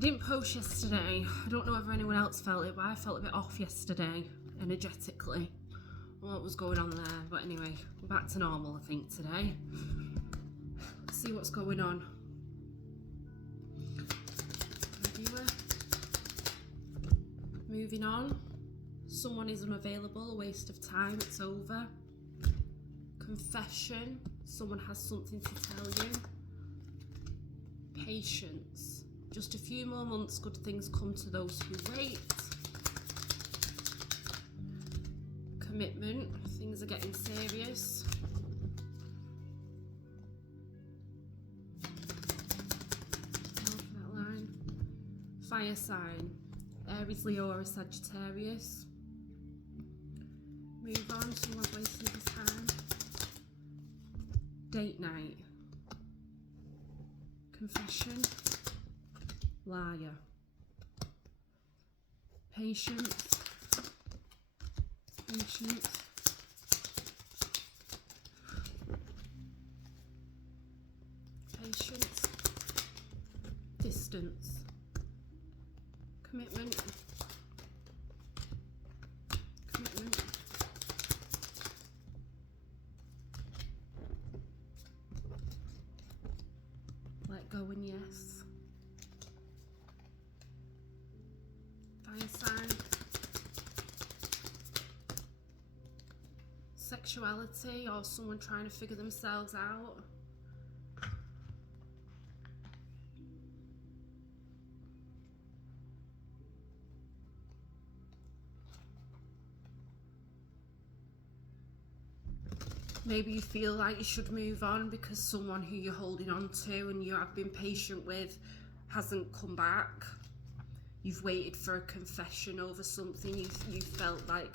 didn't post yesterday. I don't know whether anyone else felt it, but I felt a bit off yesterday, energetically. What was going on there? But anyway, we're back to normal, I think, today. Let's see what's going on. Reviewer. Moving on. Someone is unavailable, a waste of time, it's over. Confession. Someone has something to tell you. Patience. Just a few more months, good things come to those who wait. Commitment, things are getting serious. That line. Fire sign, Aries, Leo or Sagittarius. Move on, someone's wasting his time. Date night. Confession. Liar. Patience. Patience. Patience. Distance. Commitment. Commitment. Let go and yes. Fire sign. Sexuality or someone trying to figure themselves out. Maybe you feel like you should move on because someone who you're holding on to and you have been patient with hasn't come back. You've waited for a confession over something. You felt like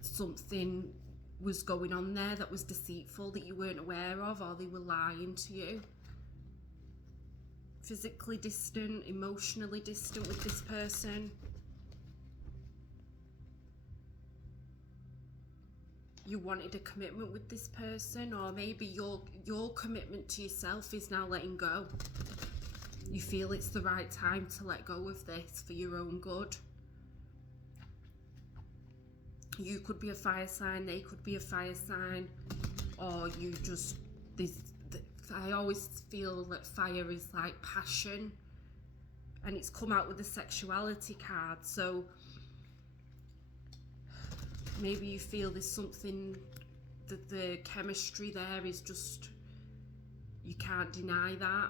something was going on there that was deceitful that you weren't aware of, or they were lying to you. Physically distant, emotionally distant with this person. You wanted a commitment with this person, or maybe your commitment to yourself is now letting go. You feel it's the right time to let go of this for your own good. You could be a fire sign, they could be a fire sign, or you just, I always feel that fire is like passion, and it's come out with the sexuality card, so maybe you feel there's something that the chemistry there is just, you can't deny that.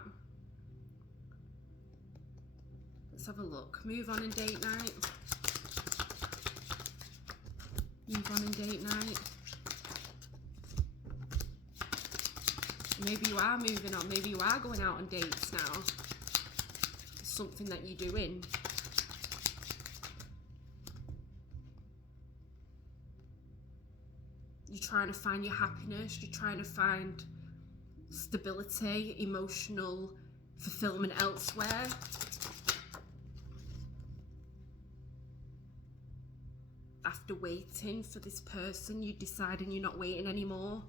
Let's have a look. Move on in date night. Move on in date night. Maybe you are moving on. Maybe you are going out on dates now. It's something that you're doing. You're trying to find your happiness. You're trying to find stability, emotional fulfillment elsewhere. After waiting for this person, you're deciding you're not waiting anymore.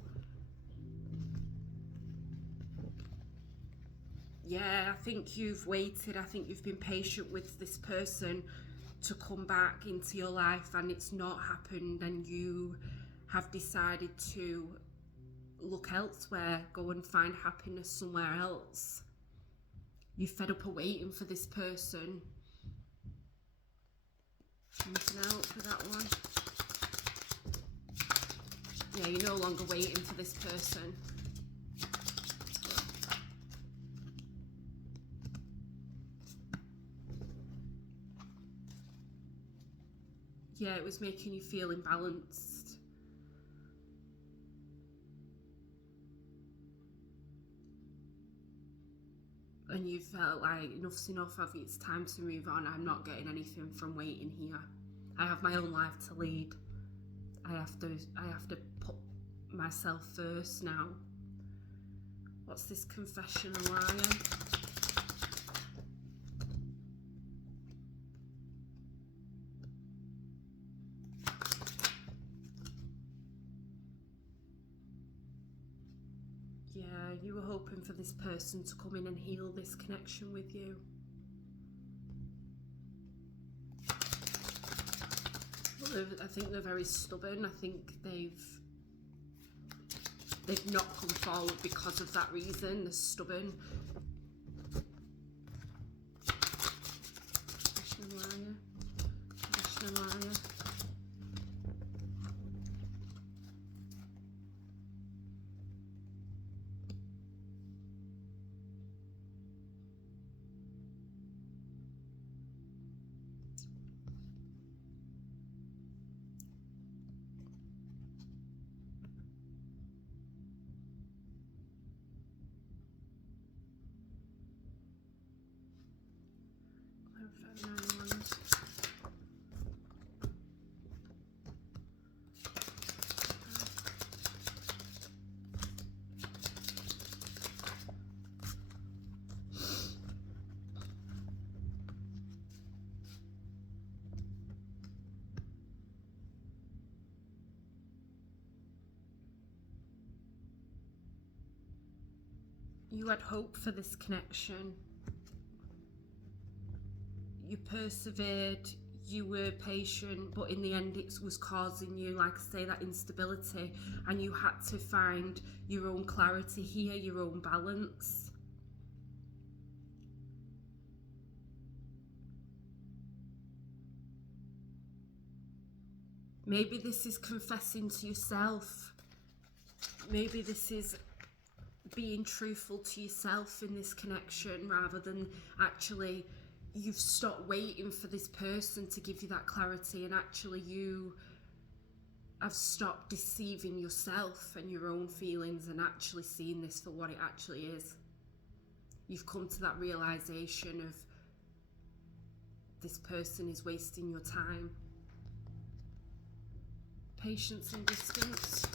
Yeah, I think you've waited. I think you've been patient with this person to come back into your life, and it's not happened, and you have decided to look elsewhere, go and find happiness somewhere else. You're fed up of waiting for this person. Anything else with that one? Yeah, you're no longer waiting for this person. Yeah, it was making you feel imbalanced. And you felt like enough's enough, it's time to move on. I'm not getting anything from waiting here. I have my own life to lead. I have to put myself first now. What's this confession and lying? Yeah, you were hoping for this person to come in and heal this connection with you. I think they're very stubborn. I think they've not come forward because of that reason. They're stubborn. Traditional liar. Traditional liar. You had hope for this connection. You persevered, you were patient, but in the end it was causing you, like I say, that instability, and you had to find your own clarity here, your own balance. Maybe this is confessing to yourself. Maybe this is being truthful to yourself in this connection, rather than actually you've stopped waiting for this person to give you that clarity, and actually you have stopped deceiving yourself and your own feelings and actually seeing this for what it actually is. You've come to that realization of this person is wasting your time. Patience and distance.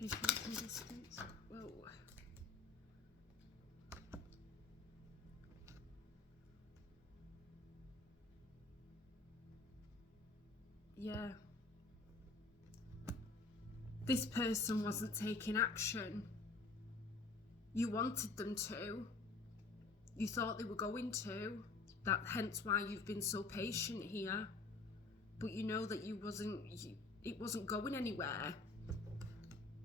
Patience and distance. Whoa. Yeah. This person wasn't taking action. You wanted them to. You thought they were going to. Hence why you've been so patient here. But you know that it wasn't going anywhere.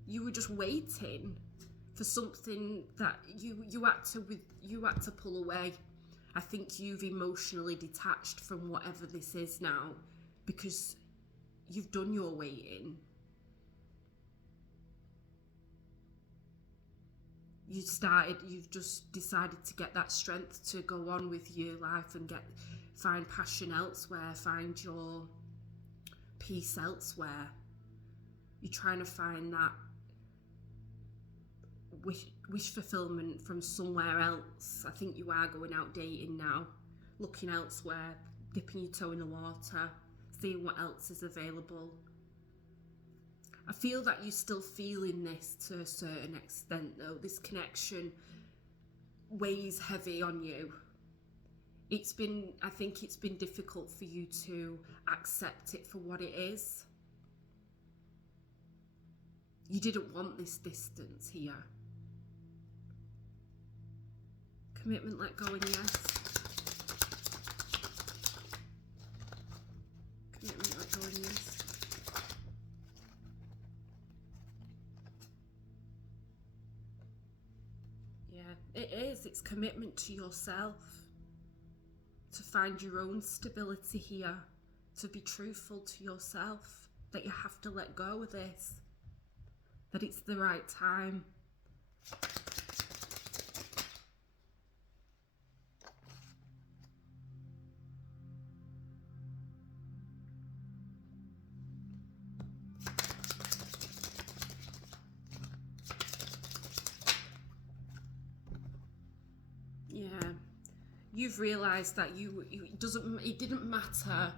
You were just waiting for something that you had to pull away. I think you've emotionally detached from whatever this is now, because you've done your waiting. You've just decided to get that strength to go on with your life and find passion elsewhere, find your peace elsewhere. You're trying to find that wish fulfillment from somewhere else. I think you are going out dating now, looking elsewhere, dipping your toe in the water, seeing what else is available. I feel that you're still feeling this to a certain extent though. This connection weighs heavy on you. I think it's been difficult for you to accept it for what it is. You didn't want this distance here. Commitment, let go, and yes. Commitment, let go, and yes. Yeah, it is. It's commitment to yourself. To find your own stability here. To be truthful to yourself. That you have to let go of this. That it's the right time. Yeah, you've realised that it didn't matter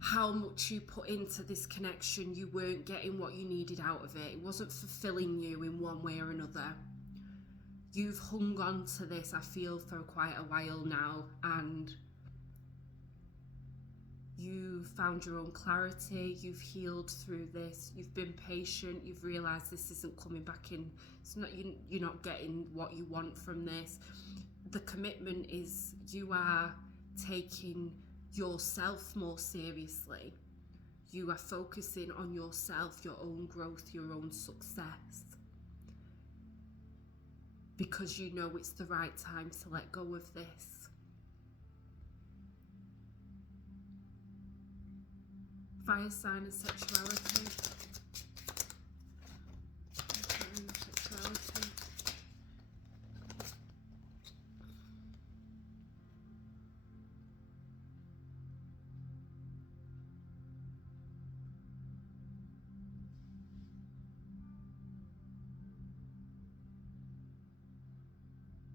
how much you put into this connection, you weren't getting what you needed out of it. It wasn't fulfilling you in one way or another. You've hung on to this, I feel, for quite a while now, and You found your own clarity, you've healed through this, you've been patient, you've realised this isn't coming back in, it's not, you're not getting what you want from this. The commitment is you are taking yourself more seriously. You are focusing on yourself, your own growth, your own success. Because you know it's the right time to let go of this. Fire sign and sexuality. Sexuality.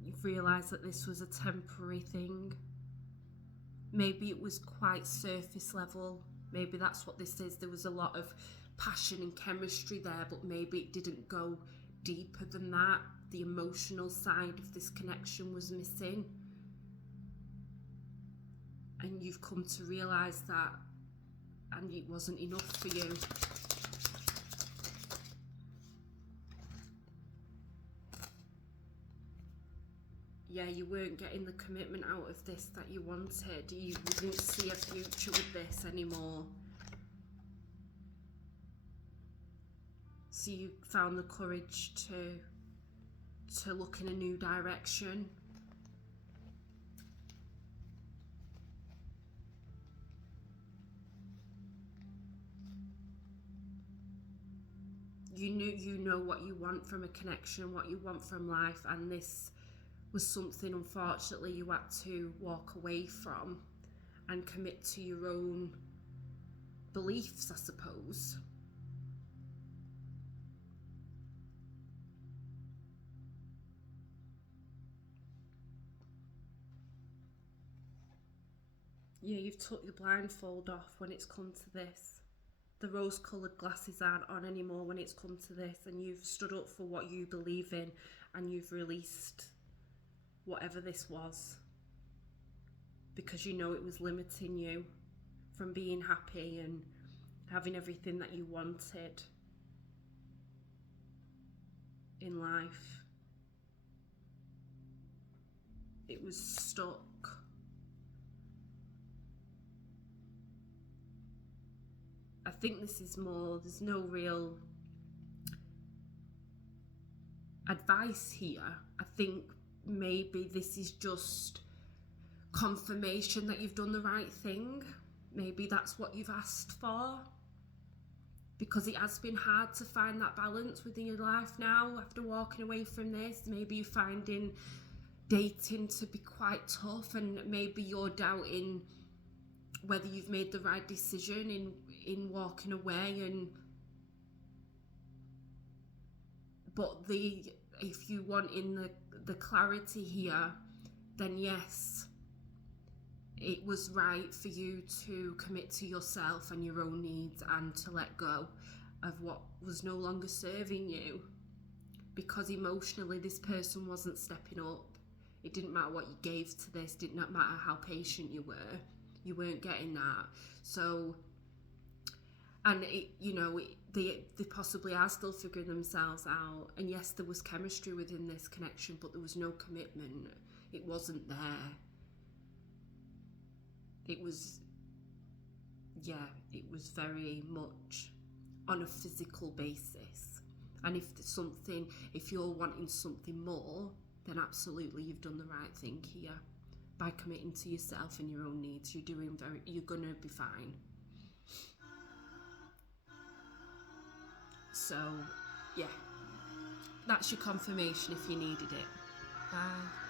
You've realised that this was a temporary thing. Maybe it was quite surface level. Maybe that's what this is. There was a lot of passion and chemistry there, but maybe it didn't go deeper than that. The emotional side of this connection was missing. And you've come to realise that, and it wasn't enough for you. Yeah, you weren't getting the commitment out of this that you wanted. You didn't see a future with this anymore. So you found the courage to look in a new direction. You know what you want from a connection, what you want from life, and this was something, unfortunately, you had to walk away from and commit to your own beliefs, I suppose. Yeah, you've took the blindfold off when it's come to this. The rose-coloured glasses aren't on anymore when it's come to this, and you've stood up for what you believe in, and you've released whatever this was, because you know it was limiting you from being happy and having everything that you wanted in life. It was stuck. I think this is more, there's no real advice here. I think maybe this is just confirmation that you've done the right thing. Maybe that's what you've asked for, because it has been hard to find that balance within your life now after walking away from this. Maybe you're finding dating to be quite tough, and maybe you're doubting whether you've made the right decision in walking away. And but if you want in the clarity here, then yes, it was right for you to commit to yourself and your own needs and to let go of what was no longer serving you, because emotionally this person wasn't stepping up. It didn't matter what you gave to this, didn't matter how patient you were, you weren't getting that. So, and they possibly are still figuring themselves out. And yes, there was chemistry within this connection, but there was no commitment. It wasn't there. It was very much on a physical basis. And if you're wanting something more, then absolutely you've done the right thing here. By committing to yourself and your own needs, you're gonna be fine. So, yeah, that's your confirmation if you needed it. Bye.